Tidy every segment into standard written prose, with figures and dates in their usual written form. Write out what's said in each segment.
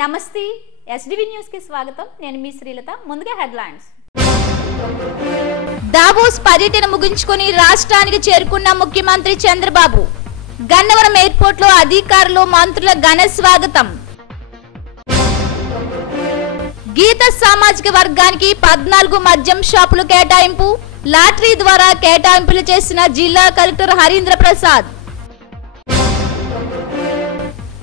నమస్తే SDV news కి స్వాగతం నేను మీ శ్రీలత ముందుగా హెడ్లైన్స్ దావోస్ పర్యటన ముగించుకొని రాష్ట్రానికి చేరుకున్న ముఖ్యమంత్రి చంద్రబాబు గన్నవరం ఎయిర్పోర్ట్ లో అధికారులు మంత్రుల ఘన స్వాగతం గీత సామాజిక వర్గానికి 14 మద్యం షాపులు కేటాయింపు లాటరీ ద్వారా కేటాయింపులు చేసిన జిల్లా కలెక్టర్ హరీంద్ర ప్రసాద్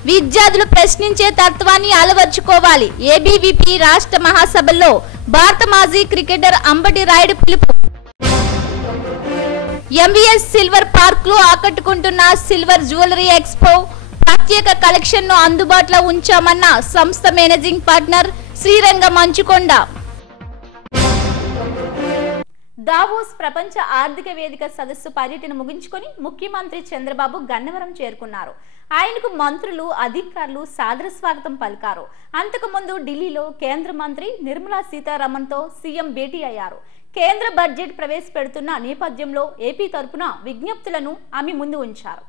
విద్యార్థులు ప్రశ్నించే తత్వాన్ని అలవర్చుకోవాలి ఏబీవీపీ రాష్ట్ర మహాసభలో భారత మాజీ క్రికెటర్ అంబటి రాయుడు పిలుపు ఎంవీఎస్ సిల్వర్ పార్క్ లో ఆకట్టుకుంటున్న సిల్వర్ జ్యువెలరీ ఎక్స్పో ప్రత్యేక కలెక్షన్ ను అందుబాటులో ఉంచామన్న సంస్థ మేనేజింగ్ పార్ట్నర్ శ్రీరంగ మంచుకొండ దావోస్ ప్రపంచ ఆర్థిక వేదిక సదస్సు పర్యటన ముగించుకొని ముఖ్యమంత్రి చంద్రబాబు గన్నవరం చేరుకున్నారు. ఆయనకు మంత్రులు అధికారులు సాదర స్వాగతం పలికారు. అంతకుముందు ఢిల్లీలో కేంద్ర మంత్రి నిర్మలా సీతారామన్తో సీఎం భేటీ అయ్యారు. కేంద్ర బడ్జెట్ ప్రవేశపెడుతున్న నేపథ్యంలో ఏపీ తరపున విజ్ఞప్తులను ఆమె ముందు ఉంచారు.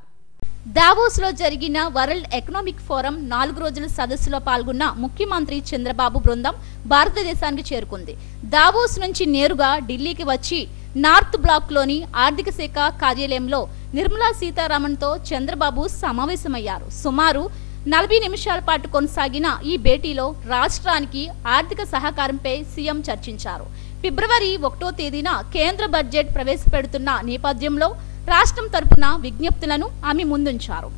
దావోస్ లో జరిగిన వరల్డ్ ఎకనామిక్ ఫోరం 4 రోజుల సదస్సులో పాల్గొన్న ముఖ్యమంత్రి చంద్రబాబు బృందం భారతదేశానికి చేరుకుంది. దావోస్ నుంచి నేరుగా ఢిల్లీకి వచ్చి నార్త్ బ్లాక్ లోని ఆర్థిక శాఖ కార్యాలయంలో నిర్మలా సీతారామన్తో చంద్రబాబు సమావేశమయ్యారు. సుమారు 40 నిమిషాల పాటు కొనసాగిన ఈ భేటీలో రాష్ట్రానికి ఆర్థిక సహకారంపై సీఎం చర్చించారు. ఫిబ్రవరి 1వ తేదీన కేంద్ర బడ్జెట్ ప్రవేశపెడుతున్న నేపథ్యంలో రాష్ట్రం తరపున విజ్ఞప్తులను ఆమె ముందుంచారు.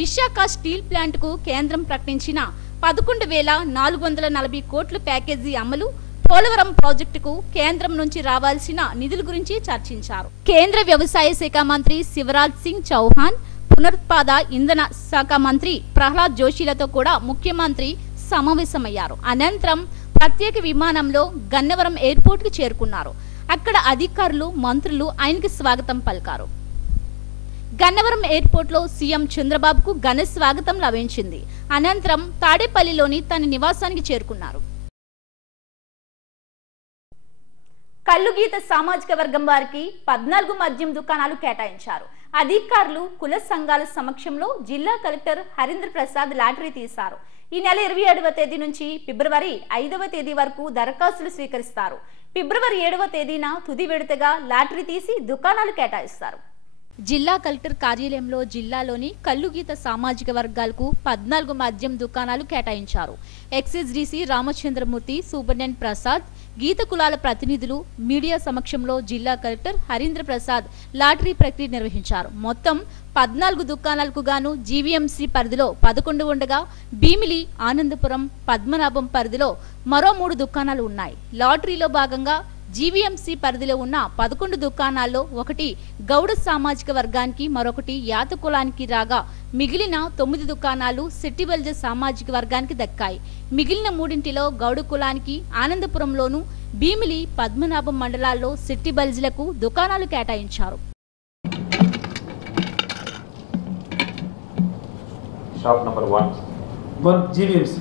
విశాఖ స్టీల్ ప్లాంట్ కు కేంద్రం ప్రకటించిన 11,440 కోట్ల ప్యాకేజీ అమలు, పోలవరం ప్రాజెక్టుకు కేంద్రం నుంచి రావాల్సిన నిధుల గురించి చర్చించారు. కేంద్ర వ్యవసాయ శాఖ మంత్రి శివరాజ్ సింగ్ చౌహాన్, పునరుత్పాద ఇంధన శాఖ మంత్రి ప్రహ్లాద్ జోషిలతో కూడా ముఖ్యమంత్రి సమావేశమయ్యారు. అనంతరం ప్రత్యేక విమానంలో గన్నవరం ఎయిర్పోర్ట్ కు చేరుకున్నారు. అక్కడ అధికారులు మంత్రులు ఆయనకి స్వాగతం పలికారు. గన్నవరం ఎయిర్పోర్ట్ లో సీఎం చంద్రబాబుకు ఘన స్వాగతం లభించింది. అనంతరం తాడేపల్లిలోని తన నివాసానికి చేరుకున్నారు. కల్లుగీత సామాజిక వర్గం వారికి 14 మద్యం దుకాణాలు కేటాయించారు. అధికారులు కుల సంఘాల సమక్షంలో జిల్లా కలెక్టర్ హరీంద్ర ప్రసాద్ లాటరీ తీశారు. ఈ నెల 27వ తేదీ నుంచి ఫిబ్రవరి 5వ తేదీ వరకు దరఖాస్తులు స్వీకరిస్తారు. ఫిబ్రవరి 7వ తేదీన తుది విడతగా లాటరీ తీసి దుకాణాలు కేటాయిస్తారు. జిల్లా కలెక్టర్ కార్యాలయంలో జిల్లాలోని కల్లుగీత సామాజిక వర్గాలకు 14 మద్యం దుకాణాలు కేటాయించారు. Excise DC Ramachandramurthy, superintendent Prasad, గీత కులాల ప్రతినిధులు మీడియా సమక్షంలో జిల్లా కలెక్టర్ హరీంద్ర ప్రసాద్ లాటరీ ప్రక్రియ నిర్వహించారు. మొత్తం 14 దుకాణాలకు గాను జీవీఎంసీ పరిధిలో 11 ఉండగా భీమిలి, ఆనందపురం, పద్మనాభం పరిధిలో మరో 3 దుకాణాలు ఉన్నాయి. లాటరీలో భాగంగా జీవీఎంసీ పరిధిలో ఉన్న 11 దుకాణాల్లో ఒకటి గౌడ సామాజిక వర్గానికి, మరొకటి యాత కులానికి రాగా మిగిలిన 9 దుకాణాలు సెట్టిబల్జ సామాజిక వర్గానికి దక్కాయి. మిగిలిన 3 గౌడ కులానికి ఆనందపురంలోను, భీమిలి, పద్మనాభం మండలాల్లో సెట్టిబల్జలకు దుకాణాలు కేటాయించారు. Shop number 1 GVMC.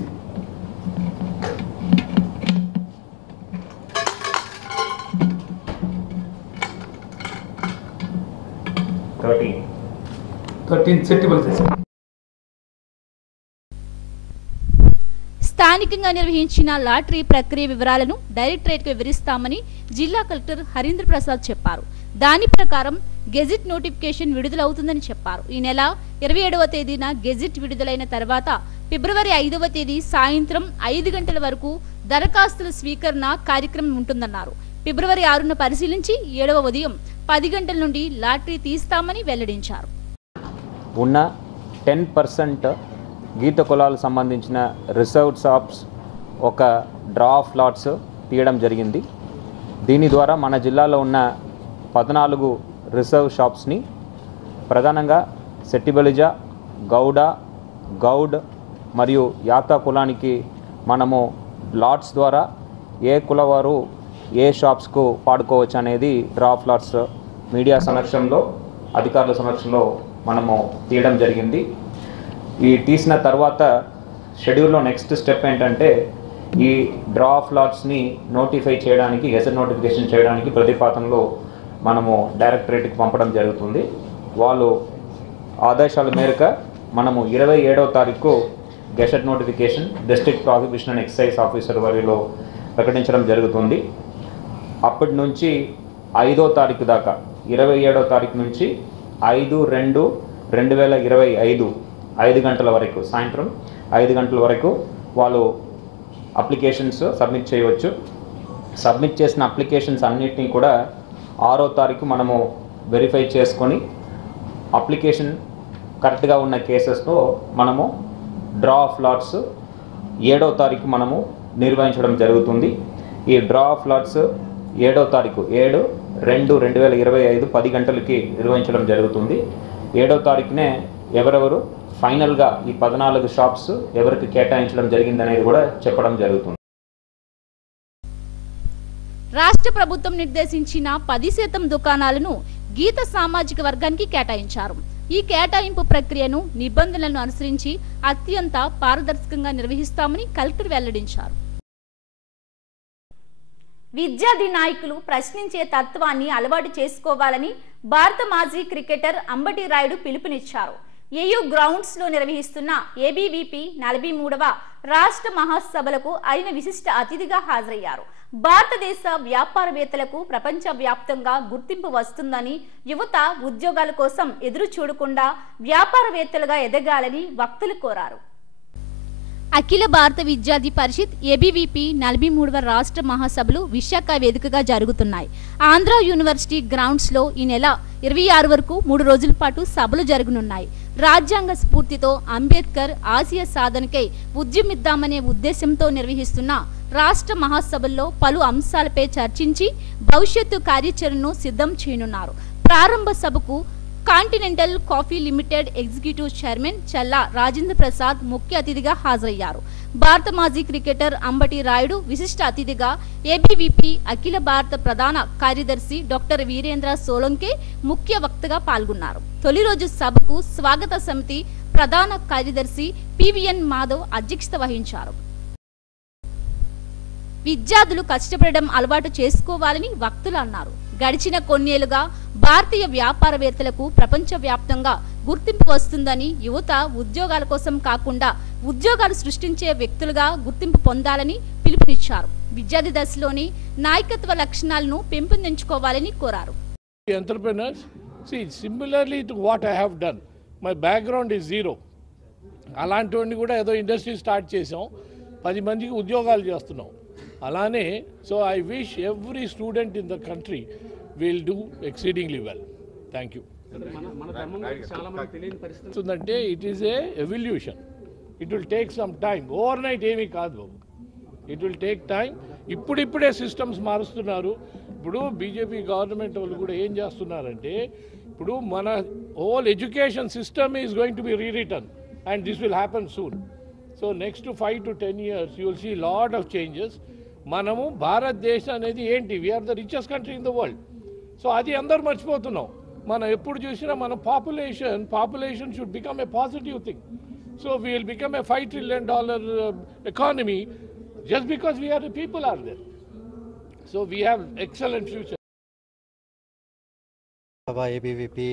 స్థానికంగా నిర్వహించిన లాటరీ ప్రక్రియ వివరాలను డైరెక్టరేట్కు వివరిస్తామని జిల్లా కలెక్టర్ హరీంద్ర ప్రసాద్ చెప్పారు. దాని ప్రకారం గెజిట్ నోటిఫికేషన్ విడుదలవుతుందని చెప్పారు. ఈ నెల 27వ తేదీన గెజిట్ విడుదలైన తర్వాత ఫిబ్రవరి 5వ తేదీ సాయంత్రం 5 గంటల వరకు దరఖాస్తుల స్వీకరణ కార్యక్రమం ఉంటుందన్నారు. ఫిబ్రవరి 6న పరిశీలించి 7వ ఉదయం 10 గంటల నుండి లాటరీ తీస్తామని వెల్లడించారు. ఉన్న 10% గీత కులాలకు సంబంధించిన రిజర్వ్డ్ షాప్స్ ఒక డ్రా ఆఫ్ లాట్స్ తీయడం జరిగింది. దీని ద్వారా మన జిల్లాలో ఉన్న 14 రిజర్వ్ షాప్స్ని ప్రధానంగా సెట్టిబలిజ, గౌడ, గౌడ్ మరియు యాత కులానికి మనము లాట్స్ ద్వారా ఏ కులవారు ఏ షాప్స్కు పాడుకోవచ్చు అనేది డ్రా ఆఫ్ లాట్స్ మీడియా సమక్షంలో, అధికారుల సమక్షంలో మనము తీయడం జరిగింది. ఈ తీసిన తర్వాత షెడ్యూల్లో నెక్స్ట్ స్టెప్ ఏంటంటే ఈ డ్రా ఆఫ్ లాట్స్ని నోటిఫై చేయడానికి, గెజెట్ నోటిఫికేషన్ చేయడానికి ప్రతిపాదనలో మనము డైరెక్టరేట్కి పంపడం జరుగుతుంది. వాళ్ళు ఆదేశాల మేరకు మనము 27వ తారీఖు gazette notification district prosecution and excise officer వారిలో ప్రకటించడం జరుగుతుంది. అప్పటి నుంచి 5వ తారీఖు దాకా 27వ తారీఖు నుంచి 5/2/2025 5 గంటల వరకు, సాయంత్రం 5 గంటల వరకు వాళ్ళు అప్లికేషన్స్ సబ్మిట్ చేయవచ్చు. సబ్మిట్ చేసిన అప్లికేషన్స్ అన్నిటినీ కూడా 6వ తారీఖు మనము వెరిఫై చేసుకొని అప్లికేషన్ కరెక్ట్గా ఉన్న కేసెస్లో మనము డ్రా ఆఫ్ లాట్స్ 7వ తారీఖు మనము నిర్వహించడం జరుగుతుంది. ఈ డ్రా ఆఫ్ లాట్స్ 7వ తారీఖు 7/2/2025 10 గంటలకి నిర్వహించడం జరుగుతుంది. 7వ తారీఖునే ఎవరెవరు ఫైనల్గా ఈ 14 షాప్స్ ఎవరికి కేటాయించడం జరిగిందనేది కూడా చెప్పడం జరుగుతుంది. రాష్ట్ర ప్రభుత్వం నిర్దేశించిన 10% దుకాణాలను గీత సామాజిక వర్గానికి కేటాయించారు. ఈ కేటాయింపు ప్రక్రియను నిబంధనలను అనుసరించి అత్యంత పారదర్శకంగా నిర్వహిస్తామని కలెక్టర్ వెల్లడించారు. విద్యార్థి నాయకులు ప్రశ్నించే తత్వాన్ని అలవాటు చేసుకోవాలని భారత మాజీ క్రికెటర్ అంబటి రాయుడు పిలుపునిచ్చారు. ఏయూ గ్రౌండ్స్ లో నిర్వహిస్తున్న ఏబీవీపీ 43వ రాష్ట్ర మహాసభలకు ఆయన విశిష్ట అతిథిగా హాజరయ్యారు. భారతదేశ వ్యాపారవేత్తలకు ప్రపంచ వ్యాప్తంగా గుర్తింపు వస్తుందని, యువత ఉద్యోగాల కోసం ఎదురు చూడకుండా వ్యాపారవేత్తలుగా ఎదగాలని వక్తలు కోరారు. అఖిల భారత విద్యార్థి పరిషత్ ఏబీవీపీ 43వ రాష్ట్ర మహాసభలు విశాఖ వేదికగా జరుగుతున్నాయి. ఆంధ్ర యూనివర్సిటీ గ్రౌండ్స్ లో ఈ నెల 26 వరకు 3 రోజుల పాటు సభలు జరగనున్నాయి. రాజ్యాంగ స్ఫూర్తితో అంబేద్కర్ ఆశయ సాధనకై ఉద్యమిద్దామనే ఉద్దేశంతో నిర్వహిస్తున్న రాష్ట్ర మహాసభల్లో పలు అంశాలపై చర్చించి భవిష్యత్తు కార్యాచరణను సిద్ధం చేయనున్నారు. ప్రారంభ సభకు continental coffee limited executive chairman Challa Rajendra Prasad ముఖ్య అతిథిగా హాజరయ్యారు. భారత మాజీ క్రికెటర్ అంబటి రాయుడు విశిష్ట అతిథిగా, ఏబీవీపీ అఖిల భారత ప్రధాన కార్యదర్శి డాక్టర్ వీరేంద్ర సోలంకే ముఖ్య వక్తగా పాల్గొన్నారు. తొలి రోజు సభకు స్వాగత సమితి ప్రధాన కార్యదర్శి పివిఎన్ మాధవ్ అధ్యక్షత వహించారు. విద్యార్థులు కష్టపడడం అలవాటు చేసుకోవాలని వక్తలు అన్నారు. గడిచిన కొన్నేళ్లుగా భారతీయ వ్యాపారవేత్తలకు ప్రపంచవ్యాప్తంగా గుర్తింపు వస్తుందని, యువత ఉద్యోగాల కోసం కాకుండా ఉద్యోగాలు సృష్టించే వ్యక్తులుగా గుర్తింపు పొందాలని పిలుపునిచ్చారు. విద్యార్థి దశలోని నాయకత్వ లక్షణాలను పెంపొందించుకోవాలని కోరారు. Entrepreneurs, see, similarly to what I have done, my background is zero. అలాంటివన్నీ కూడా ఏదో ఇండస్ట్రీ స్టార్ట్ చేసాం, 10 మందికి ఉద్యోగాలు చేస్తున్నాం. అలానే so I wish every student in the country will do exceedingly well. Thank you. అంటే it is a evolution. It will take some time. Overnight ఏమీ కాదు బాబు, ఇట్ విల్ టేక్ టైం. ఇప్పుడిప్పుడే సిస్టమ్స్ మారుస్తున్నారు. ఇప్పుడు బీజేపీ గవర్నమెంట్ వాళ్ళు కూడా ఏం చేస్తున్నారంటే, ఇప్పుడు మన whole education system is going to be rewritten and this will happen soon. So next 5 to 10 years you will see lot of changes. మనము భారతదేశం అనేది ఏంటి, we are the richest country in the world. So అది అందరు మర్చిపోతున్నాం. మనం ఎప్పుడు చూసినా మన population should become a positive thing. So we will become a $5 trillion economy just because we are the people are there. So we have excellent future. ABVP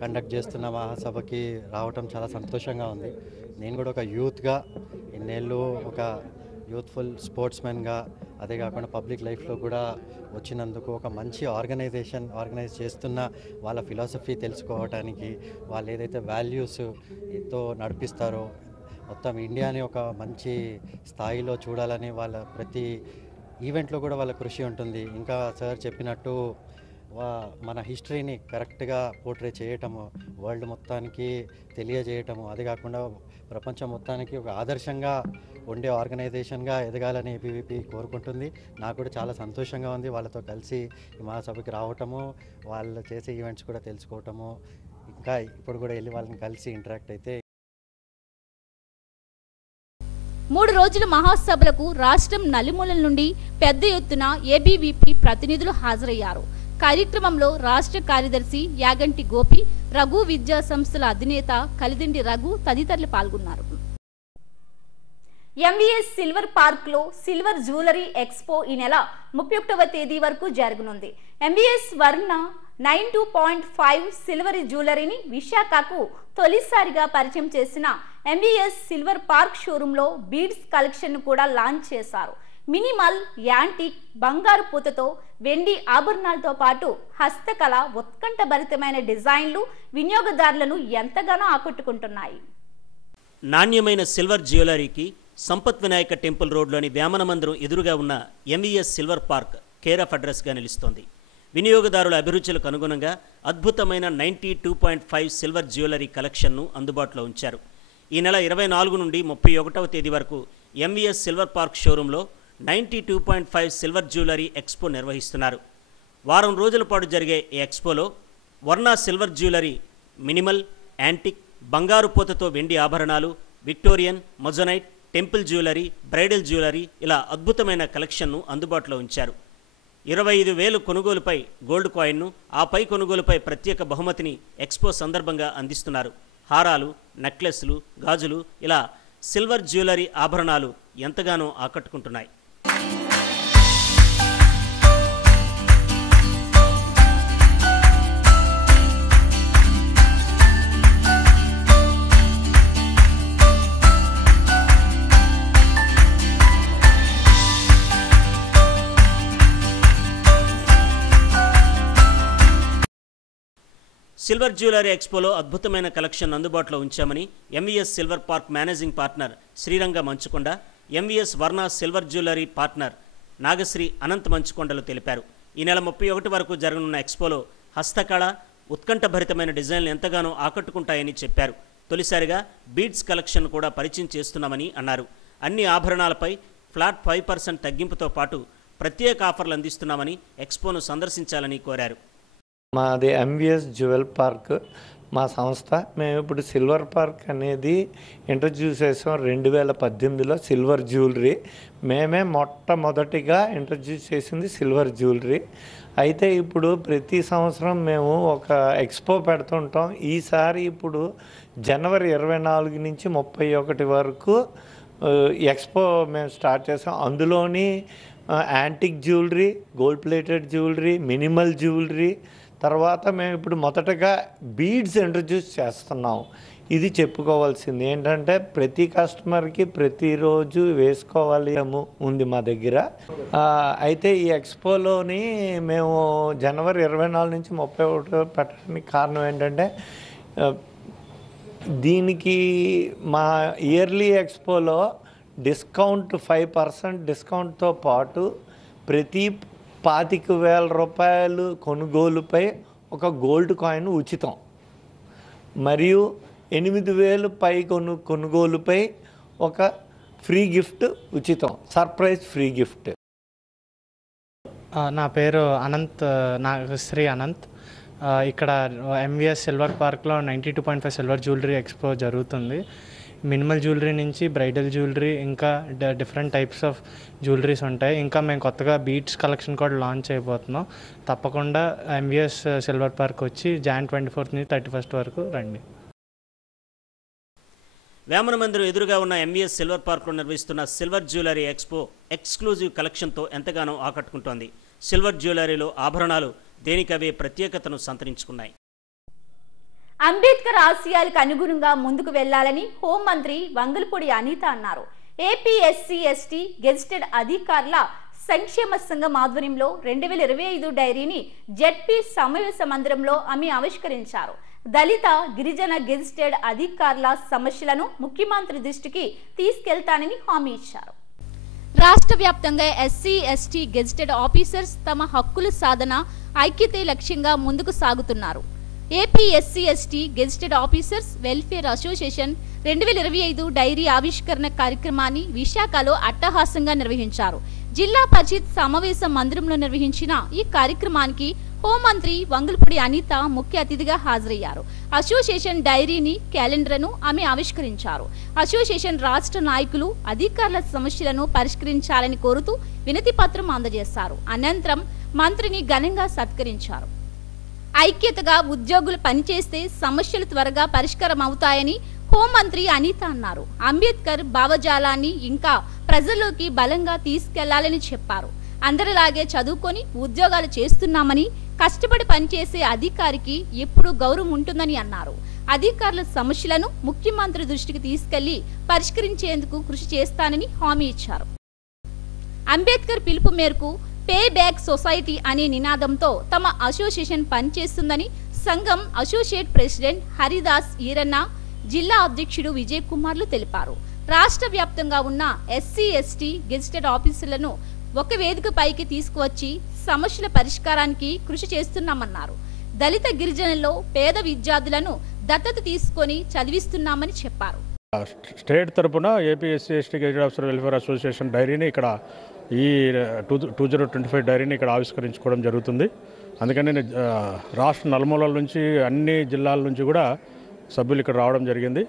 conduct చేస్తున్న మహాసభకి రావటం చాలా సంతోషంగా ఉంది. నేను కూడా ఒక యూత్గా ఎన్నేళ్ళు ఒక యూత్ఫుల్ స్పోర్ట్స్మెన్గా, అదే కాకుండా పబ్లిక్ లైఫ్లో కూడా వచ్చినందుకు ఒక మంచి ఆర్గనైజ్ చేస్తున్న వాళ్ళ ఫిలాసఫీ తెలుసుకోవటానికి, వాళ్ళు ఏదైతే వాల్యూస్తో నడిపిస్తారో మొత్తం ఇండియాని ఒక మంచి స్థాయిలో చూడాలని వాళ్ళ ప్రతి ఈవెంట్లో కూడా వాళ్ళ కృషి ఉంటుంది. ఇంకా సార్ చెప్పినట్టు మన హిస్టరీని కరెక్ట్గా పోర్ట్రే చేయటము, వరల్డ్ మొత్తానికి తెలియజేయటము, అది కాకుండా ప్రపంచం మొత్తానికి ఒక ఆదర్శంగా ఉండే ఆర్గనైజేషన్గా ఎదగాలని ఏబీవీపీ కోరుకుంటుంది. నాకు కూడా చాలా సంతోషంగా ఉంది వాళ్ళతో కలిసి ఈ మహాసభకి రావటము, వాళ్ళు చేసే ఈవెంట్స్ కూడా తెలుసుకోవటము, ఇంకా ఇప్పుడు కూడా వెళ్ళి వాళ్ళని కలిసి ఇంటరాక్ట్ అయితే. 3 రోజుల మహాసభలకు రాష్ట్రం నలుమూలల నుండి పెద్ద ఎత్తున ఏబీవీపీ ప్రతినిధులు హాజరయ్యారు. కార్యక్రమంలో రాష్ట్ర కార్యదర్శి యాగంటి గోపి, రఘు విద్యా సంస్థల అధినేత కలిదిండి రఘు తదితరులు పాల్గొన్నారు. ఎంవీఎస్ సిల్వర్ పార్క్ లో సిల్వర్ జ్యువెలరీ ఎక్స్పో ఈ నెల 31వ తేదీ వరకు జరగనుంది. ఎంవీఎస్ వర్ణ 92.5 సిల్వర్ జ్యువెలరీని విశాఖకు తొలిసారిగా పరిచయం చేసిన ఎంవీఎస్ సిల్వర్ పార్క్ షోరూంలో బీడ్స్ కలెక్షన్ కూడా లాంచ్ చేశారు. మినిమల్, యాంటిక్, బంగారు పూతతో వెండి ఆభరణాలతో పాటు హస్తకళ, ఉత్కంఠభరితమైన డిజైన్లు వినియోగదారులను ఎంతగానో ఆకట్టుకుంటున్నాయి. నాణ్యమైన సిల్వర్ జ్యువెలరీకి సంపత్ వినాయక టెంపుల్ రోడ్లోని వేమన మందిరం ఎదురుగా ఉన్న MVS silver park care of అడ్రస్గా నిలుస్తోంది. వినియోగదారుల అభిరుచులకు అనుగుణంగా అద్భుతమైన 92.5 సిల్వర్ జ్యువెలరీ కలెక్షన్ను అందుబాటులో ఉంచారు. ఈ నెల 24 నుండి 31వ తేదీ వరకు ఎంవీఎస్ సిల్వర్ పార్క్ షోరూంలో 92.5 సిల్వర్ జ్యువెలరీ ఎక్స్పో నిర్వహిస్తున్నారు. వారం రోజుల పాటు జరిగే ఈ ఎక్స్పోలో వర్ణ సిల్వర్ జ్యువెలరీ, మినిమల్, యాంటిక్, బంగారు పూతతో వెండి ఆభరణాలు, Victorian, moissanite, temple jewellery, bridal jewellery ఇలా అద్భుతమైన కలెక్షన్ను అందుబాటులో ఉంచారు. 25,000 కొనుగోలుపై గోల్డ్ కాయిన్ను, ఆపై కొనుగోలుపై ప్రత్యేక బహుమతిని ఎక్స్పో సందర్భంగా అందిస్తున్నారు. హారాలు, నెక్లెస్లు, గాజులు ఇలా సిల్వర్ జ్యువెలరీ ఆభరణాలు ఎంతగానో ఆకట్టుకుంటున్నాయి. సిల్వర్ జ్యువెలరీ ఎక్స్పోలో అద్భుతమైన కలెక్షన్ అందుబాటులో ఉంచామని MVS silver park managing partner Sriranga Manchukonda, MVS Varna silver jewellery partner Nagasri Anant మంచుకొండలు తెలిపారు. ఈ నెల 31 వరకు జరగనున్న ఎక్స్పోలో హస్తకళ, ఉత్కంఠభరితమైన డిజైన్లు ఎంతగానో ఆకట్టుకుంటాయని చెప్పారు. తొలిసారిగా బీడ్స్ కలెక్షన్ కూడా పరిచయం చేస్తున్నామని అన్నారు. అన్ని ఆభరణాలపై ఫ్లాట్ 5% తగ్గింపుతో పాటు ప్రత్యేక ఆఫర్లు అందిస్తున్నామని ఎక్స్పోను సందర్శించాలని కోరారు. మాది ఎంవీఎస్ జ్యువెల్ పార్క్ మా సంస్థ. మేము ఇప్పుడు సిల్వర్ పార్క్ అనేది ఇంట్రడ్యూస్ చేసాం 2018లో. సిల్వర్ జ్యువెలరీ మేమే మొట్టమొదటిగా ఇంట్రడ్యూస్ చేసింది సిల్వర్ జ్యువెలరీ. అయితే ఇప్పుడు ప్రతి సంవత్సరం మేము ఒక ఎక్స్పో పెడుతుంటాం. ఈసారి ఇప్పుడు జనవరి 24 నుంచి 31 వరకు ఎక్స్పో మేము స్టార్ట్ చేసాం. అందులోని antique jewellery, gold plated jewellery, minimal jewellery, తర్వాత మేము ఇప్పుడు మొదటగా బీడ్స్ ఇంట్రడ్యూస్ చేస్తున్నాం. ఇది చెప్పుకోవాల్సింది ఏంటంటే ప్రతి కస్టమర్కి ప్రతిరోజు వేసుకోవాలి ఉంది మా దగ్గర. అయితే ఈ ఎక్స్పోలోని మేము జనవరి 24 నుంచి 31 పెట్టడానికి కారణం ఏంటంటే దీనికి మా ఇయర్లీ ఎక్స్పోలో డిస్కౌంట్ 5% డిస్కౌంట్తో పాటు ప్రతి 25,000 రూపాయలు కొనుగోలుపై ఒక గోల్డ్ కాయిన్ ఉచితం, మరియు 8,000 పై కొనుగోలుపై ఒక ఫ్రీ గిఫ్ట్ ఉచితం, సర్ప్రైజ్ ఫ్రీ గిఫ్ట్. నా పేరు అనంత్, నాగశ్రీ అనంత్. ఇక్కడ ఎంవీఎస్ సిల్వర్ పార్క్లో 92.5 సిల్వర్ జ్యువెలరీ ఎక్స్పో జరుగుతుంది. మినిమల్ జ్యువెలరీ నుంచి బ్రైడల్ జ్యువెలరీ, ఇంకా డిఫరెంట్ టైప్స్ ఆఫ్ జ్యువెలరీస్ ఉంటాయి. ఇంకా మేము కొత్తగా బీడ్స్ కలెక్షన్ కూడా లాంచ్ అయిపోతున్నాం. తప్పకుండా ఎంవీఎస్ సిల్వర్ పార్క్ వచ్చి Jan 24 నుంచి 31 వరకు రండి. వేమన మందిరం ఎదురుగా ఉన్న ఎంవీఎస్ సిల్వర్ పార్క్లో నిర్వహిస్తున్న సిల్వర్ జ్యువెలరీ ఎక్స్పో ఎక్స్క్లూజివ్ కలెక్షన్తో ఎంతగానో ఆకట్టుకుంటోంది. సిల్వర్ జ్యువెలరీలో ఆభరణాలు దేనికవే ప్రత్యేకతను సంతరించుకున్నాయి. అంబేద్కర్ ఆశయాలకు అనుగుణంగా ముందుకు వెళ్లాలని హోంమంత్రి వంగలపూడి అనిత అన్నారు. ఏపీ ఎస్సీ ఎస్టీ గెజిటెడ్ అధికారుల సంక్షేమ సంఘం ఆధ్వర్యంలో 2025 డైరీని జెడ్పీ సమావేశ మందిరంలో ఆమె ఆవిష్కరించారు. దళిత, గిరిజన గెజిటెడ్ అధికారుల సమస్యలను ముఖ్యమంత్రి దృష్టికి తీసుకెళ్తానని హామీ ఇచ్చారు. రాష్ట్ర వ్యాప్తంగా ఎస్సీ ఎస్టీ గెజిటెడ్ ఆఫీసర్స్ తమ హక్కుల సాధన, ఐక్యతే లక్ష్యంగా ముందుకు సాగుతున్నారు. AP SC ST gazetted officers welfare association 2025 diary ఆవిష్కరణ కార్యక్రమాన్ని విశాఖలో అట్టహాసంగా నిర్వహించారు. జిల్లా పరిషత్ సమావేశ మందిరంలో నిర్వహించిన ఈ కార్యక్రమానికి హోంమంత్రి వంగలపూడి అనిత ముఖ్య అతిథిగా హాజరయ్యారు. అసోసియేషన్ డైరీని, క్యాలెండర్ను ఆమె ఆవిష్కరించారు. అసోసియేషన్ రాష్ట్ర నాయకులు అధికారుల సమస్యలను పరిష్కరించాలని కోరుతూ వినతి పత్రం అందజేశారు. అనంతరం మంత్రిని ఘనంగా సత్కరించారు. ఐక్యతగా ఉద్యోగులు పనిచేస్తే సమస్యలు త్వరగా పరిష్కారం అవుతాయని హోంమంత్రి అనిత అన్నారు. అంబేద్కర్ భావజాలాన్ని ఇంకా ప్రజల్లోకి బలంగా తీసుకెళ్లాలని చెప్పారు. అందరిలాగే చదువుకొని ఉద్యోగాలు చేస్తున్నామని, కష్టపడి పనిచేసే అధికారికి ఎప్పుడూ గౌరవం ఉంటుందని అన్నారు. అధికారుల సమస్యలను ముఖ్యమంత్రి దృష్టికి తీసుకెళ్లి పరిష్కరించేందుకు కృషి చేస్తానని హామీ ఇచ్చారు. అంబేద్కర్ పిలుపు మేరకు పే బ్యాక్ సొసైటీ అనే నినాదంతో తమ అసోసియేషన్ పనిచేస్తుందని సంఘం అసోసియేట్ ప్రెసిడెంట్ హరిదాస్ ఈరన్న, జిల్లా అధ్యక్షుడు విజయ్ కుమార్లు తెలిపారు. రాష్ట్ర వ్యాప్తంగా ఉన్న ఎస్సీ ఎస్టీ గెజిటెడ్ ఆఫీసర్లను ఒక వేదికపైకి తీసుకువచ్చి సమస్యల పరిష్కారానికి కృషి చేస్తున్నామన్నారు. దళిత గిరిజనుల్లో పేద విద్యార్థులను దత్తత తీసుకొని చదివిస్తున్నామని చెప్పారు. స్టేట్ తరపున AP SC ST gazetted officer welfare association డైరీని ఇక్కడ ఈ 2025 డైరీని ఇక్కడ ఆవిష్కరించుకోవడం జరుగుతుంది. అందుకని రాష్ట్ర నలుమూలల నుంచి అన్ని జిల్లాల నుంచి కూడా సభ్యులు ఇక్కడ రావడం జరిగింది.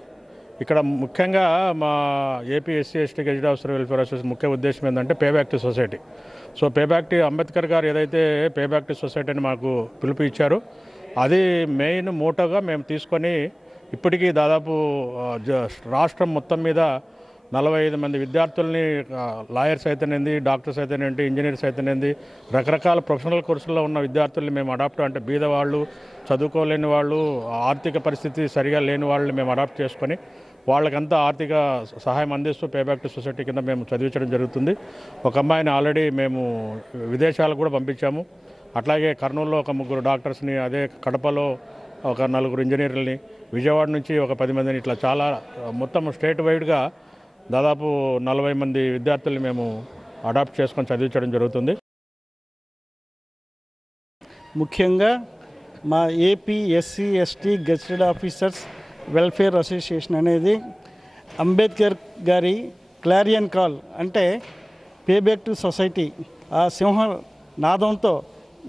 ఇక్కడ ముఖ్యంగా మా AP SC ST gazetted officer welfare association ముఖ్య ఉద్దేశం ఏంటంటే pay back to society. So pay back to Ambedkar గారు ఏదైతే పే బ్యాక్ టు సొసైటీ అని మాకు పిలుపు ఇచ్చారో అది మెయిన్ మోటోగా మేము తీసుకొని ఇప్పటికీ దాదాపు రాష్ట్రం మొత్తం మీద 45 మంది విద్యార్థుల్ని లాయర్స్ అయితేనేంది, డాక్టర్స్ అయితేనేంటి, ఇంజనీర్స్ అయితేనేంది, రకరకాల ప్రొఫెషనల్ కోర్సుల్లో ఉన్న విద్యార్థుల్ని మేము అడాప్ట్, అంటే బీద వాళ్ళు, చదువుకోలేని వాళ్ళు, ఆర్థిక పరిస్థితి సరిగా లేని వాళ్ళని మేము అడాప్ట్ చేసుకొని వాళ్ళకంతా ఆర్థిక సహాయం అందిస్తూ పే బ్యాక్ టు సొసైటీ కింద మేము చదివించడం జరుగుతుంది. ఒక అమ్మాయిని ఆల్రెడీ మేము విదేశాలకు కూడా పంపించాము. అట్లాగే కర్నూలులో ఒక 3 డాక్టర్స్ని, అదే కడపలో ఒక 4 ఇంజనీర్లని, విజయవాడ నుంచి ఒక 10 మందిని, ఇట్లా చాలా మొత్తం స్టేట్ వైడ్గా దాదాపు 40 మంది విద్యార్థుల్ని మేము అడాప్ట్ చేసుకొని చదివించడం జరుగుతుంది. ముఖ్యంగా మా AP SC ST gazetted officers welfare association అనేది అంబేద్కర్ గారి క్లారియన్ కాల్, అంటే పే బ్యాక్ టు సొసైటీ, ఆ సింహ నాదంతో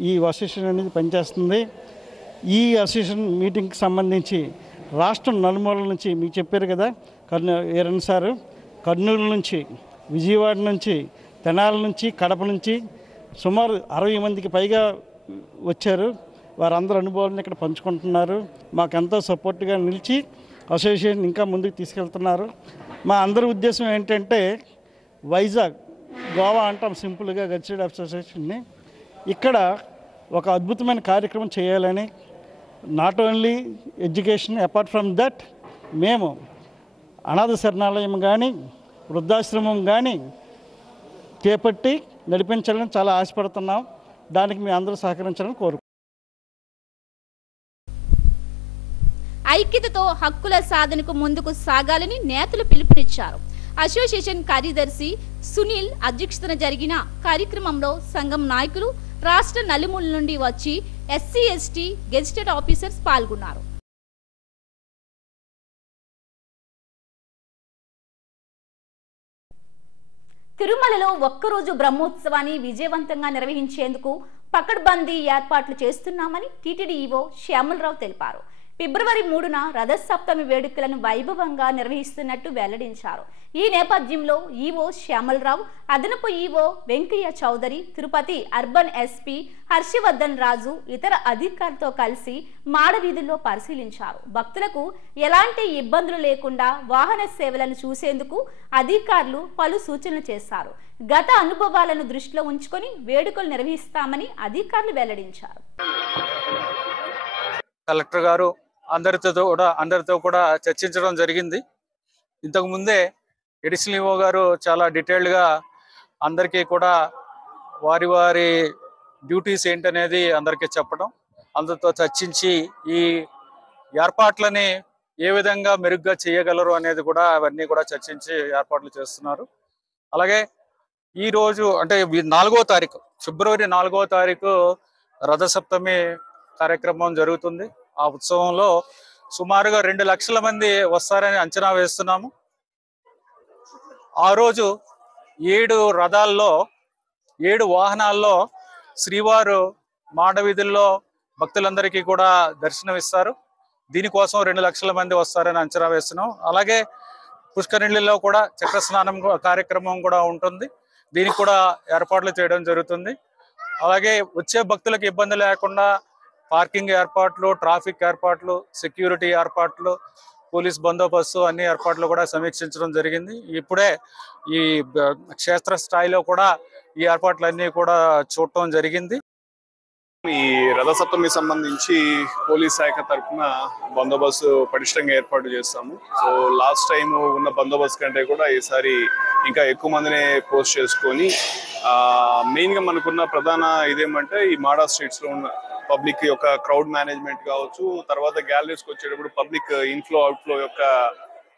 ఈ అసోసియేషన్ అనేది పనిచేస్తుంది. ఈ అసోసియేషన్ మీటింగ్కి సంబంధించి రాష్ట్రం నలుమూలల నుంచి మీకు చెప్పారు కదా ఈరన్ సారు, కర్నూలు నుంచి, విజయవాడ నుంచి, తెనాలి నుంచి, కడప నుంచి సుమారు 60 మందికి పైగా వచ్చారు. వారందరూ అనుభవాలను ఇక్కడ పంచుకుంటున్నారు. మాకెంతో సపోర్ట్గా నిలిచి అసోసియేషన్ ఇంకా ముందుకు తీసుకెళ్తున్నారు. మా అందరి ఉద్దేశం ఏంటంటే వైజాగ్, గోవా అంటాం సింపుల్గా గెజిటెడ్ అసోసియేషన్ని, ఇక్కడ ఒక అద్భుతమైన కార్యక్రమం చేయాలని, not only education, apart from that మేము అనాథ శరణాలయం కానీ వృద్ధాశ్రమం కానీ చేపట్టి నడిపించాలని చాలా ఆశపడుతున్నాం. దానికి మీ అందరూ సహకరించాలని కోరుకుంటున్నాం. ఐక్యతతో హక్కుల సాధనకు ముందుకు సాగాలని నేతలు పిలుపునిచ్చారు. అసోసియేషన్ కార్యదర్శి సునీల్ అధ్యక్షతన జరిగిన కార్యక్రమంలో సంఘం నాయకులు, రాష్ట్ర నలుమూల నుండి వచ్చి ఎస్సీ ఎస్టీ గెజిటెడ్ ఆఫీసర్స్ పాల్గొన్నారు. తిరుమలలో ఒక్కరోజు బ్రహ్మోత్సవాన్ని విజయవంతంగా నిర్వహించేందుకు పకడ్బందీ ఏర్పాట్లు చేస్తున్నామని టీటీడీ ఈవో శ్యామలరావు తెలిపారు. ఫిబ్రవరి 3న రథసప్తమి వేడుకలను వైభవంగా నిర్వహిస్తున్నట్టు వెల్లడించారు. ఈ నేపథ్యంలో ఈవో శ్యామలరావు, అదనపు EO Venkaiah Chowdary, Tirupati urban SP Harshavardhan Raju ఇతర అధికారులతో కలిసి మాడవీధుల్లో పరిశీలించారు. భక్తులకు ఎలాంటి ఇబ్బందులు లేకుండా వాహన సేవలను చూసేందుకు అధికారులు పలు సూచనలు చేశారు. గత అనుభవాలను దృష్టిలో ఉంచుకొని వేడుకలు నిర్వహిస్తామని అధికారులు వెల్లడించారు. కలెక్టర్ గారు అందరితో కూడా చర్చించడం జరిగింది. ఇంతకుముందే ఎడిషనల్ ఈవో గారు చాలా డీటెయిల్డ్గా అందరికీ కూడా వారి డ్యూటీస్ ఏంటనేది అందరికీ చెప్పడం, అందరితో చర్చించి ఈ ఏర్పాట్లని ఏ విధంగా మెరుగ్గా చేయగలరు అనేది కూడా అవన్నీ కూడా చర్చించి ఏర్పాట్లు చేస్తున్నారు. అలాగే ఈరోజు అంటే 4వ తారీఖు, ఫిబ్రవరి 4వ తారీఖు రథసప్తమి కార్యక్రమం జరుగుతుంది. ఆ ఉత్సవంలో సుమారుగా 2 లక్షల మంది వస్తారని అంచనా వేస్తున్నాము. ఆ రోజు 7 రథాల్లో 7 వాహనాల్లో శ్రీవారు మాడవీధుల్లో భక్తులందరికీ కూడా దర్శనమిస్తారు. దీనికోసం 2 లక్షల మంది వస్తారని అంచనా వేస్తున్నాం. అలాగే పుష్కరిణిలో కూడా చక్ర స్నానం కార్యక్రమం కూడా ఉంటుంది. దీనికి కూడా ఏర్పాట్లు చేయడం జరుగుతుంది. అలాగే వచ్చే భక్తులకు ఇబ్బంది లేకుండా పార్కింగ్ ఏర్పాట్లు, ట్రాఫిక్ ఏర్పాట్లు, సెక్యూరిటీ ఏర్పాట్లు, పోలీస్ బందోబస్తు అన్ని ఏర్పాట్లు కూడా సమీక్షించడం జరిగింది. ఇప్పుడే ఈ క్షేత్ర స్థాయిలో కూడా ఈ ఏర్పాట్లన్నీ కూడా చూడటం జరిగింది. ఈ రథసప్తమికి సంబంధించి పోలీస్ శాఖ తరఫున బందోబస్తు పటిష్టంగా ఏర్పాటు చేస్తాము. సో లాస్ట్ టైం ఉన్న బందోబస్తు కంటే కూడా ఈసారి ఇంకా ఎక్కువ మందినే పోస్ట్ చేసుకొని మెయిన్ గా మనకున్న ప్రధాన ఇదేమంటే ఈ మాడా స్ట్రీట్స్ లో ఉన్న పబ్లిక్ యొక్క క్రౌడ్ మేనేజ్మెంట్ కావచ్చు, తర్వాత గ్యాలరీస్కి వచ్చేటప్పుడు పబ్లిక్ ఇన్ఫ్లో అవుట్ఫ్లో యొక్క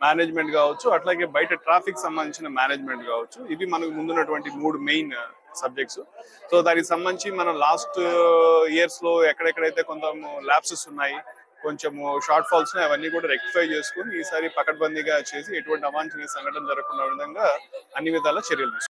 మేనేజ్మెంట్ కావచ్చు, అట్లాగే బయట ట్రాఫిక్ సంబంధించిన మేనేజ్మెంట్ కావచ్చు. ఇవి మనకు ముందున్నటువంటి 3 మెయిన్ సబ్జెక్ట్స్. సో దానికి సంబంధించి మనం లాస్ట్ ఇయర్స్ లో ఎక్కడెక్కడైతే కొంత ల్యాప్సెస్ ఉన్నాయి, కొంచెం షార్ట్ ఫాల్స్ అవన్నీ కూడా రెక్టిఫై చేసుకుని ఈసారి పకడ్బందీగా చేసి ఎటువంటి అవాంఛనీయ సంఘటన జరగకుండా విధంగా అన్ని విధాల చర్యలు తీసుకుంటాం.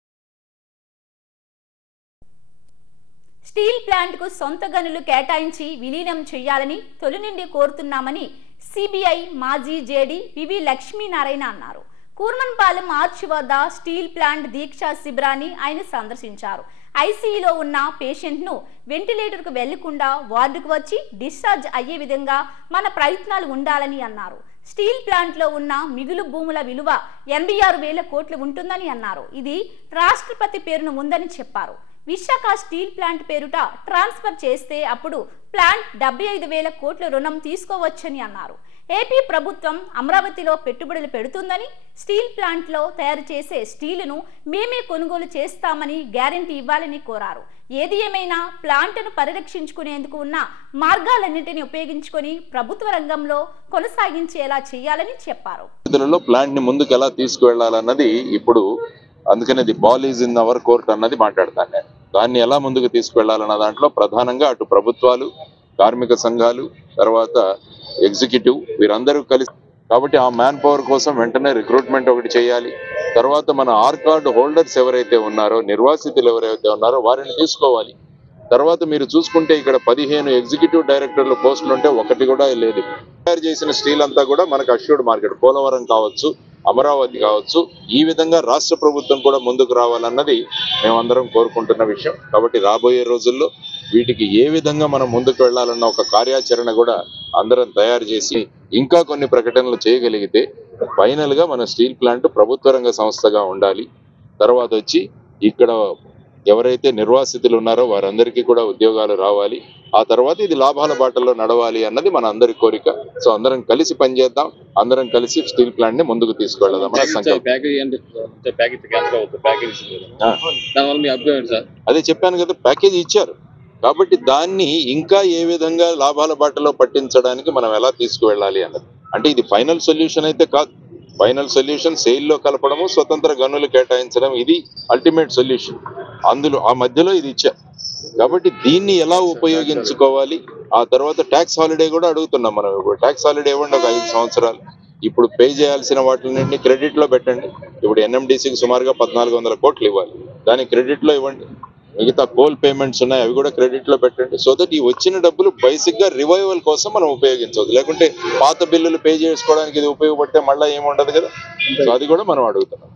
స్టీల్ ప్లాంట్ కు సొంత గనులు కేటాయించి విలీనం చేయాలని తొలి నుండి కోరుతున్నామని సిబిఐ మాజీ జేడీ వివి లక్ష్మీనారాయణ అన్నారు. కూర్మన్పాలెం ఆర్చ్ వద్ద స్టీల్ ప్లాంట్ దీక్షా శిబిరాన్ని ఆయన సందర్శించారు. ఐసీయూలో ఉన్న పేషెంట్ను వెంటిలేటర్కు వెళ్లకుండా వార్డుకు వచ్చి డిశ్చార్జ్ అయ్యే విధంగా మన ప్రయత్నాలు ఉండాలని అన్నారు. స్టీల్ ప్లాంట్లో ఉన్న మిగులు భూముల విలువ 86,000 కోట్లు ఉంటుందని అన్నారు. ఇది రాష్ట్రపతి పేరును ఉందని చెప్పారు. విశాఖ స్టీల్ ప్లాంట్ పేరుట ట్రాన్స్ఫర్ చేస్తే అప్పుడు ప్లాంట్ 75,000 కోట్ల రుణం తీసుకోవచ్చని అన్నారు. ఏపీ ప్రభుత్వం అమరావతిలో పెట్టుబడులు పెడుతుందని, స్టీల్ ప్లాంట్లో తయారు చేసే స్టీలును మేమే కొనుగోలు చేస్తామని గ్యారెంటీ ఇవ్వాలని కోరారు. ఏది ఏమైనా ప్లాంట్ను పరిరక్షించుకునేందుకు ఉన్న మార్గాలన్నింటినీ ఉపయోగించుకొని ప్రభుత్వ రంగంలో కొనసాగించేలా చేయాలని చెప్పారు. ప్లాంట్ ని ముందుకు ఎలా తీసుకువెళ్లాలన్నది ఇప్పుడు, అందుకనే the ball is in our court అన్నది మాట్లాడతాను నేను. దాన్ని ఎలా ముందుకు తీసుకువెళ్లాలన్న దాంట్లో ప్రధానంగా అటు ప్రభుత్వాలు, కార్మిక సంఘాలు, తర్వాత ఎగ్జిక్యూటివ్ వీరందరూ కలిసి, కాబట్టి ఆ మ్యాన్ పవర్ కోసం వెంటనే రిక్రూట్మెంట్ ఒకటి చేయాలి. తర్వాత మన ఆర్ కార్డు హోల్డర్స్ ఎవరైతే ఉన్నారో, నిర్వాసితులు ఎవరైతే ఉన్నారో వారిని తీసుకోవాలి. తర్వాత మీరు చూసుకుంటే ఇక్కడ 15 ఎగ్జిక్యూటివ్ డైరెక్టర్ల పోస్టులు ఉంటే ఒకటి కూడా లేదు. తయారు చేసిన స్టీల్ అంతా కూడా మనకు అష్యూర్డ్ మార్కెట్, పోలవరం కావచ్చు, అమరావతి కావచ్చు, ఈ విధంగా రాష్ట్ర ప్రభుత్వం కూడా ముందుకు రావాలన్నది మేమందరం కోరుకుంటున్న విషయం. కాబట్టి రాబోయే రోజుల్లో వీటికి ఏ విధంగా మనం ముందుకు వెళ్లాలన్న ఒక కార్యాచరణ కూడా అందరం తయారు చేసి ఇంకా కొన్ని ప్రకటనలు చేయగలిగితే ఫైనల్ గా మన స్టీల్ ప్లాంట్ ప్రభుత్వ రంగ సంస్థగా ఉండాలి. తర్వాత వచ్చి ఇక్కడ ఎవరైతే నిర్వాసితులు ఉన్నారో వారందరికీ కూడా ఉద్యోగాలు రావాలి. ఆ తర్వాత ఇది లాభాల బాటలో నడవాలి అన్నది మన అందరి కోరిక. సో అందరం కలిసి పనిచేద్దాం, అందరం కలిసి స్టీల్ ప్లాంట్ ని ముందుకు తీసుకెళ్దాం. అదే చెప్పాను కదా, ప్యాకేజీ ఇచ్చారు కాబట్టి దాన్ని ఇంకా ఏ విధంగా లాభాల బాటలో పట్టించడానికి మనం ఎలా తీసుకువెళ్ళాలి అన్నది. అంటే ఇది ఫైనల్ సొల్యూషన్ అయితే కాదు. ఫైనల్ సొల్యూషన్ సెయిల్లో కలపడము, స్వతంత్ర గనులు కేటాయించడం, ఇది అల్టిమేట్ సొల్యూషన్. అందులో ఆ మధ్యలో ఇది ఇచ్చారు కాబట్టి దీన్ని ఎలా ఉపయోగించుకోవాలి. ఆ తర్వాత ట్యాక్స్ హాలిడే కూడా అడుగుతున్నాం మనం. ఇప్పుడు ట్యాక్స్ హాలిడే ఇవ్వండి ఒక 5 సంవత్సరాలు. ఇప్పుడు పే చేయాల్సిన వాటిని క్రెడిట్ లో పెట్టండి. ఇప్పుడు ఎన్ఎండిసికి సుమారుగా 1400 కోట్లు ఇవ్వాలి, దాన్ని క్రెడిట్ లో ఇవ్వండి. మిగతా కోల్ పేమెంట్స్ ఉన్నాయి, అవి కూడా క్రెడిట్ లో పెట్టండి. సో దట్ ఈ వచ్చిన డబ్బులు బేసిక్ గా రివైవల్ కోసం మనం ఉపయోగించవద్దు. లేకుంటే పాత బిల్లులు పే చేసుకోవడానికి ఇది ఉపయోగపడితే మళ్ళీ ఏముండదు కదా. సో అది కూడా మనం అడుగుతున్నాం.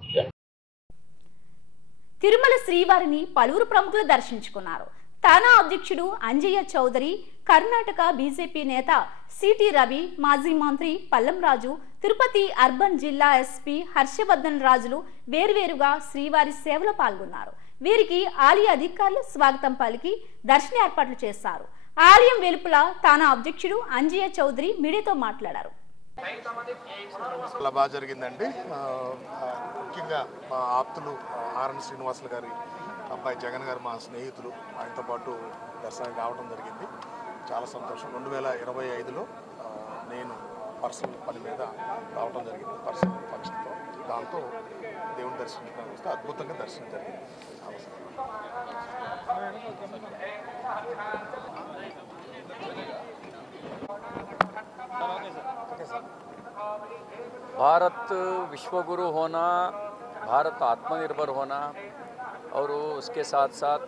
తిరుమల శ్రీవారిని పలువురు ప్రముఖులు దర్శించుకున్నారు. తానా అధ్యక్షుడు అంజయ్య చౌదరి, కర్ణాటక బీజేపీ నేత సిటీ రవి, మాజీ మంత్రి పల్లం రాజు, తిరుపతి అర్బన్ జిల్లా ఎస్పీ హర్షవర్ధన్ రాజులు వేర్వేరుగా శ్రీవారి సేవలో పాల్గొన్నారు. వీరికి ఆలయ అధికారులు స్వాగతం పలికి దర్శన ఏర్పాట్లు చేశారు. ఆలయం వెలుపల తానా అధ్యక్షుడు అంజయ్య చౌదరి మీడియాతో మాట్లాడారు. చాలా బాగా జరిగిందండి. ముఖ్యంగా మా ఆప్తులు ఆర్ఎన్ శ్రీనివాసులు గారి అబ్బాయి జగన్ గారు మా స్నేహితులు, ఆయనతో పాటు దర్శనానికి రావడం జరిగింది. చాలా సంతోషం. 2025లో నేను పర్సనల్ పని మీద రావడం జరిగింది, పర్సనల్ ఫంక్షన్తో. దాంతో దేవుని దర్శించడానికి వస్తే అద్భుతంగా దర్శనం జరిగింది. भारत विश्वगुरु होना, भारत आत्मनिर्भर होना और उसके साथ साथ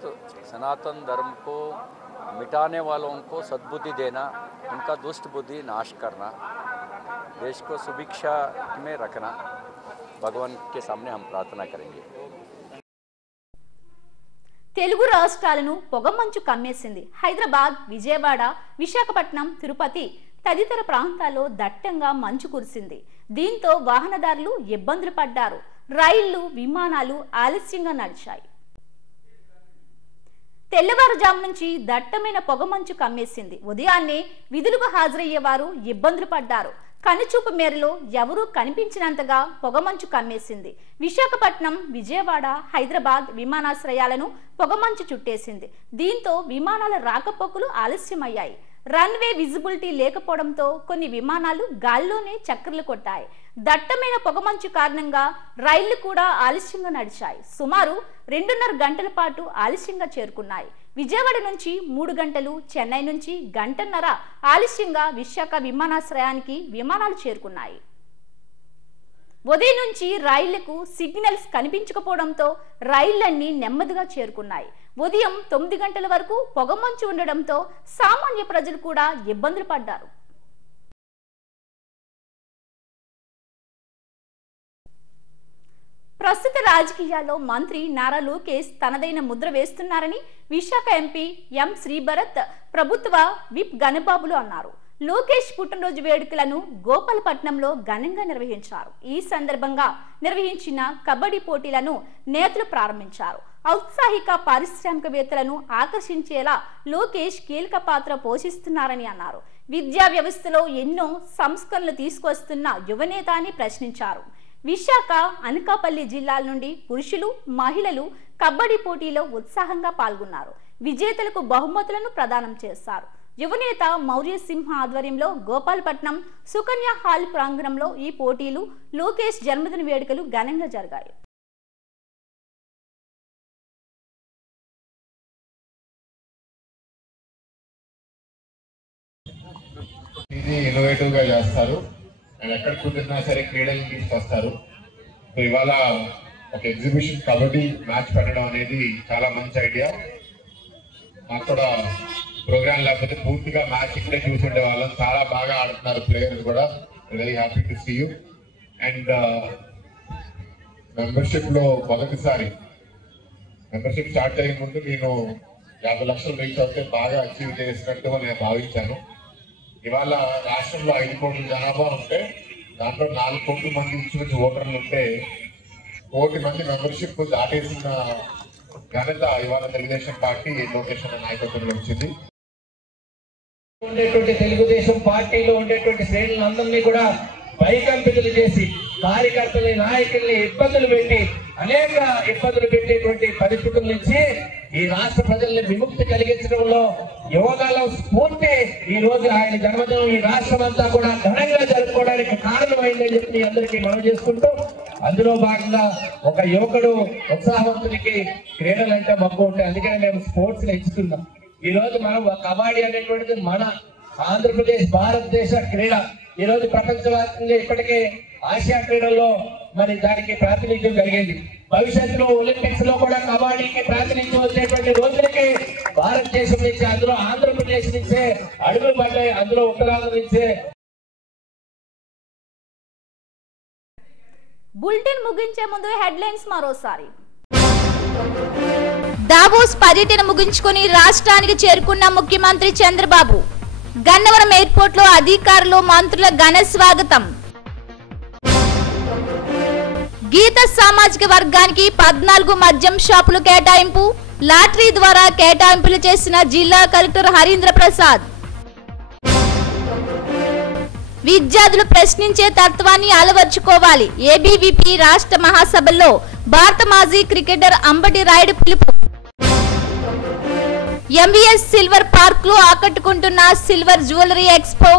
सनातन धर्म को मिटाने वालों को सद्बुद्धि देना, उनका दुष्ट बुद्धि नाश करना, देश को सुभिक्षा में रखना, भगवान के सामने हम प्रार्थना करेंगे. తెలుగు రాష్ట్రాలను పొగమంచు కమ్మేసింది. హైదరాబాద్, విజయవాడ, విశాఖపట్నం, తిరుపతి తదితర ప్రాంతాల్లో దట్టంగా మంచు కురిసింది. దీంతో వాహనదారులు ఇబ్బందులు పడ్డారు. రైళ్లు, విమానాలు ఆలస్యంగా నడిచాయి. తెల్లవారుజాము నుంచి దట్టమైన పొగమంచు కమ్మేసింది. ఉదయాన్నే విధులకు హాజరయ్యేవారు ఇబ్బందులు పడ్డారు. కనుచూపు మేరలో ఎవరూ కనిపించినంతగా పొగమంచు కమ్మేసింది. విశాఖపట్నం, విజయవాడ, హైదరాబాద్ విమానాశ్రయాలను పొగమంచు చుట్టేసింది. దీంతో విమానాల రాకపోకలు ఆలస్యమయ్యాయి. రన్వే విజిబిలిటీ లేకపోవడంతో కొన్ని విమానాలు గాల్లోనే చక్కర్లు కొట్టాయి. దట్టమైన పొగమంచు కారణంగా రైళ్లు కూడా ఆలస్యంగా నడిచాయి. సుమారు 2.5 గంటల పాటు ఆలస్యంగా చేరుకున్నాయి. విజయవాడ నుంచి 3 గంటలు, చెన్నై నుంచి 1.5 గంటల ఆలస్యంగా విశాఖ విమానాశ్రయానికి విమానాలు చేరుకున్నాయి. ఉదయం నుంచి రైళ్లకు సిగ్నల్స్ కనిపించకపోవడంతో రైళ్లన్నీ నెమ్మదిగా చేరుకున్నాయి. ఉదయం 9 గంటల వరకు పొగమంచు ఉండడంతో సామాన్య ప్రజలు కూడా ఇబ్బందులు పడ్డారు. ప్రస్తుత రాజకీయాల్లో మంత్రి నారా లోకేష్ తనదైన ముద్ర వేస్తున్నారని విశాఖ ఎంపీ ఎం శ్రీభరత్ ప్రభుత్వ విప్ గణబాబులు అన్నారు. లోకేష్ పుట్టినరోజు వేడుకలను గోపాలపట్నంలో ఘనంగా నిర్వహించారు. ఈ సందర్భంగా నిర్వహించిన కబడ్డీ పోటీలను నేతలు ప్రారంభించారు. ఔత్సాహిక పారిశ్రామికవేత్తలను ఆకర్షించేలా లోకేష్ కీలక పాత్ర పోషిస్తున్నారని అన్నారు. విద్యా వ్యవస్థలో ఎన్నో సంస్కరణలు తీసుకొస్తున్న యువనేత అని ప్రశ్నించారు. విశాఖ, అనకాపల్లి జిల్లాల నుండి పురుషులు, మహిళలు కబడ్డీ పోటీలో ఉత్సాహంగా పాల్గొన్నారు. విజేతలకు బహుమతులను ప్రదానం చేశారు. యువనేత మౌర్య సింహ ఆధ్వర్యంలో గోపాలపట్నం సుకన్య హాల్ ప్రాంగణంలో ఈ పోటీలు, లోకేష్ జన్మదిన వేడుకలు ఘనంగా జరిగాయి. ఇది ఇన్నోవేటివ్ గా చేస్తారు అండ్ ఎక్కడ కుదిరినా సరే క్రీడలను తీసుకొస్తారు. సో ఇవాళ ఒక ఎగ్జిబిషన్ కబడ్డీ మ్యాచ్ పెట్టడం అనేది చాలా మంచి ఐడియా. నాకు కూడా ప్రోగ్రామ్ లేకపోతే పూర్తిగా మ్యాచ్ ఇక్కడే చూసుండే వాళ్ళం. చాలా బాగా ఆడుతున్నారు ప్లేయర్స్ కూడా. Very happy to see you. And membership లో మొదటిసారి మెంబర్షిప్ స్టార్ట్ అయ్యే ముందు నేను 50 లక్షలు రీచ్ అవుతే బాగా అచీవ్ చేసినట్టు నేను భావించాను. ఇవాళ రాష్ట్రంలో 5 కోట్ల జనాభా ఉంటే దాంట్లో 4 కోట్ల మంది ఇన్సూరెన్స్ ఓటర్లు ఉంటే 1 కోటి మంది మెంబర్షిప్ దాటేసిన ఘనత ఇవాళ తెలుగుదేశం పార్టీ లోకేష్ అనే నాయకత్వంలో వచ్చింది. ఉండేటువంటి తెలుగుదేశం పార్టీలో ఉండేటువంటి శ్రేణులందరినీ కూడా భయకంపితులు చేసి కార్యకర్తల్ని, నాయకుల్ని ఇబ్బందులు పెట్టి అనేక ఇబ్బందులు పెట్టేటువంటి పరిస్థితుల నుంచి ఈ రాష్ట్ర ప్రజల్ని విముక్తి కలిగించడంలో యువకాలం స్ఫూర్తి ఈ రోజు ఆయన జన్మదినం ఈ రాష్ట్రం అంతా కూడా ఘనంగా జరుపుకోవడానికి కారణమైందని చెప్పి అందరికీ మనం చేసుకుంటూ, అందులో భాగంగా ఒక యువకుడు ఉత్సాహవంతునికి క్రీడలు అంటే మక్కువ ఉంటాయి. అందుకని మేము స్పోర్ట్స్ లో ఇస్తున్నాం. ఈ రోజు మనం కబడ్డీ అనేటువంటిది మన ఆంధ్రప్రదేశ్ భారతదేశ క్రీడ. ఈ రోజు ప్రపంచవ్యాప్తంగా ఇప్పటికే ఆసియా క్రీడల్లో మరి దానికి ప్రాతినిధ్యం కలిగింది. భవిష్యత్తులో ఒలింపిక్స్ లో కూడా కబడ్డీకి ప్రాతినిధ్యం వచ్చేటువంటి రోజులకి భారతదేశం నుంచి, అందులో ఆంధ్రప్రదేశ్ నుంచే అడుగులు పడ్డాయి. అందులో ఉత్తరాంధ్ర నుంచే. బులెటిన్ ముగించే ముందు హెడ్లైన్స్ మరోసారి. దావోస్ పర్యటన ముగించుకొని రాష్ట్రానికి చేరుకున్న ముఖ్యమంత్రి చంద్రబాబు. గన్నవరం ఎయిర్పోర్ట్ లో అధికారులు, మంత్రుల ఘన స్వాగతం. గీత సామాజిక వర్గానికి 14 మద్యం షాపులు కేటాయింపు. లాటరీ ద్వారా కేటాయింపులు చేసిన జిల్లా కలెక్టర్ హరీంద్ర ప్రసాద్. విద్యార్థులు ప్రశ్నించే తత్వాన్ని అలవర్చుకోవాలి. ఏబీవీపీ రాష్ట్ర మహాసభల్లో భారత మాజీ క్రికెటర్ అంబటి రాయుడు పిలుపు. ఎంవీఎస్ సిల్వర్ పార్క్ లో ఆకట్టుకుంటున్న సిల్వర్ జ్యువెలరీ ఎక్స్పో.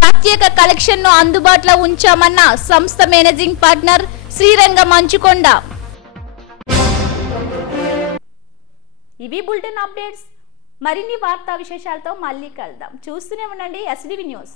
ప్రత్యేక కలెక్షన్ ను అందుబాటులో ఉంచామన్న సంస్థ మేనేజింగ్ పార్ట్నర్ శ్రీరంగ మంచుకొండ. ఇవి బులెటిన్ అప్డేట్స్. మరిన్ని వార్తా విశేషాలతో మళ్ళీ కలుద్దాం. చూస్తూనే ఉండండి ఎస్డీవీ న్యూస్.